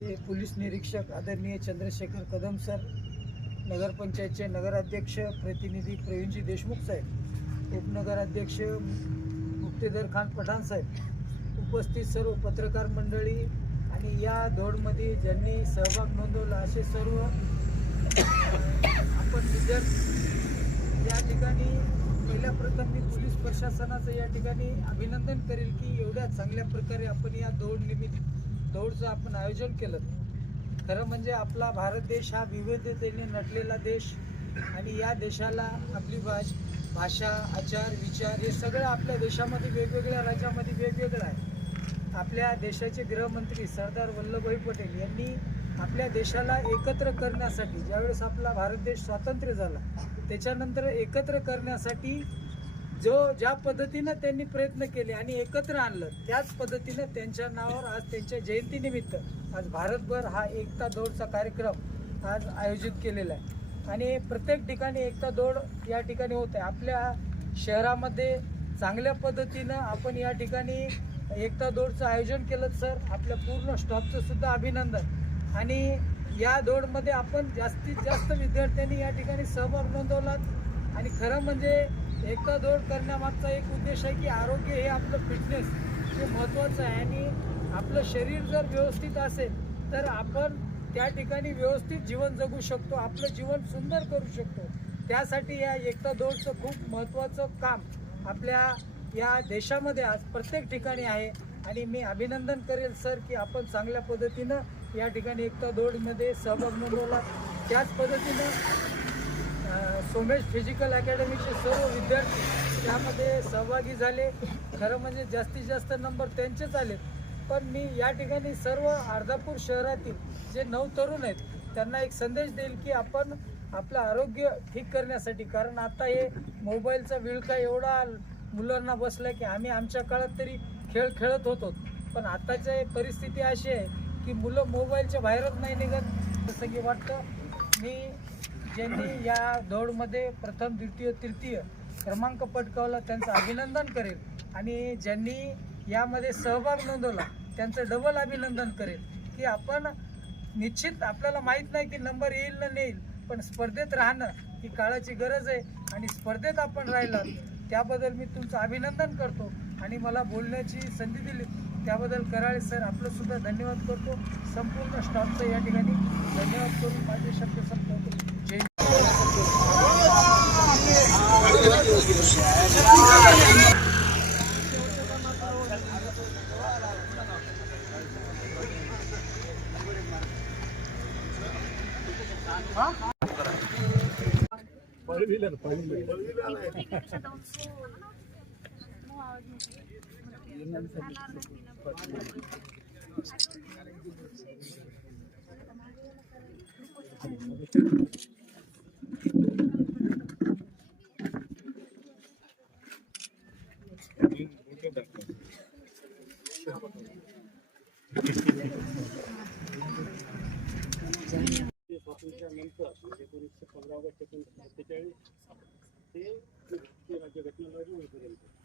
हे पोलीस निरीक्षक आदरणीय चंद्रशेखर कदम सर नगरपंचायतचे नगराध्यक्ष प्रतिनिधी प्रवीणजी देशमुख साहेब उपनगराध्यक्ष मुक्तेदर खान पठाण साहेब उपस्थित सर्व पत्रकार मंडळी आणि या दौडमध्ये ज्यांनी सहभाग नोंदवला असे सर्व आपण विद्यार्थी या ठिकाणी पहिल्या प्रथम मी पोलीस प्रशासनाचं या ठिकाणी अभिनंदन करेल की एवढ्या चांगल्या प्रकारे आपण या दौड निमित्त दौडचं आपण आयोजन केलं. खरं म्हणजे आपला भारत देश हा विविधतेने नटलेला देश आणि या देशाला आपली भाष भाषा आचार विचार हे सगळं आपल्या देशामध्ये वेगवेगळ्या राज्यामध्ये वेगवेगळं आहे. आपल्या देशाचे गृहमंत्री सरदार वल्लभभाई पटेल यांनी आपल्या देशाला एकत्र करण्यासाठी ज्यावेळेस आपला भारत देश स्वातंत्र्य झाला त्याच्यानंतर एकत्र करण्यासाठी जो ज्या पद्धतीनं त्यांनी प्रयत्न केले आणि एकत्र आणलं त्याच पद्धतीनं त्यांच्या नावावर आज त्यांच्या जयंतीनिमित्त आज भारतभर हा एकता दौडचा कार्यक्रम आज आयोजित केलेला आहे. आणि प्रत्येक ठिकाणी एकता दौड या ठिकाणी होत आहे. आपल्या शहरामध्ये चांगल्या पद्धतीनं आपण या ठिकाणी एकता दौडचं आयोजन केलं सर. आपल्या पूर्ण स्टॉपचं सुद्धा अभिनंदन. आणि या दौडमध्ये आपण जास्तीत जास्त विद्यार्थ्यांनी या ठिकाणी सहभाग नोंदवलात. आणि खरं म्हणजे एकता दौड करण्यामागचा एक उद्देश आहे की आरोग्य हे आपलं फिटनेस हे महत्त्वाचं आहे. आणि आपलं शरीर जर व्यवस्थित असेल तर आपण त्या ठिकाणी व्यवस्थित जीवन जगू शकतो आपलं जीवन सुंदर करू शकतो. त्यासाठी या एकता दौडचं खूप महत्त्वाचं काम आपल्या या देशामध्ये आज प्रत्येक ठिकाणी आहे. आणि मी अभिनंदन करेल सर की आपण चांगल्या पद्धतीनं या ठिकाणी एकता दौडमध्ये सहभाग नोंदवला त्याच पद्धतीनं सोमेश फिजिकल अकॅडमीचे सर्व विद्यार्थी त्यामध्ये सहभागी झाले. खरं म्हणजे जास्तीत जास्त नंबर त्यांचेच आले. पण मी या ठिकाणी सर्व अर्धापूर शहरातील जे नऊ तरुण आहेत त्यांना एक संदेश देईल की आपण आपलं आरोग्य ठीक करण्यासाठी कारण आता हे मोबाईलचा विळखा एवढा मुलांना बसला की आम्ही आमच्या काळात तरी खेळ खेळत होतो. पण आताची परिस्थिती अशी आहे की मुलं मोबाईलच्या बाहेरच नाही निघत. जसं की वाटतं मी ज्यांनी या दौडमध्ये प्रथम द्वितीय तृतीय क्रमांक पटकावला त्यांचं अभिनंदन करेल. आणि ज्यांनी यामध्ये सहभाग नोंदवला त्यांचं डबल अभिनंदन करेल. की आपण निश्चित आपल्याला माहीत नाही की नंबर येईल ना नेईल पण स्पर्धेत राहणं ही काळाची गरज आहे. आणि स्पर्धेत आपण राहिला त्याबद्दल मी तुमचं अभिनंदन करतो. आणि मला बोलण्याची संधी दिली. त्याबद्दल कराळे सर आपलं सुद्धा धन्यवाद करतो. संपूर्ण स्टाफचं या ठिकाणी धन्यवाद करून माझे शब्द संपवतो जय स्वातंत्र्यानंतर म्हणजे एकोणीसशे पंधरा ऑगस्ट एकोणीसशे सत्तेचाळीस ते ते राज्यघटना लागू होईपर्यंत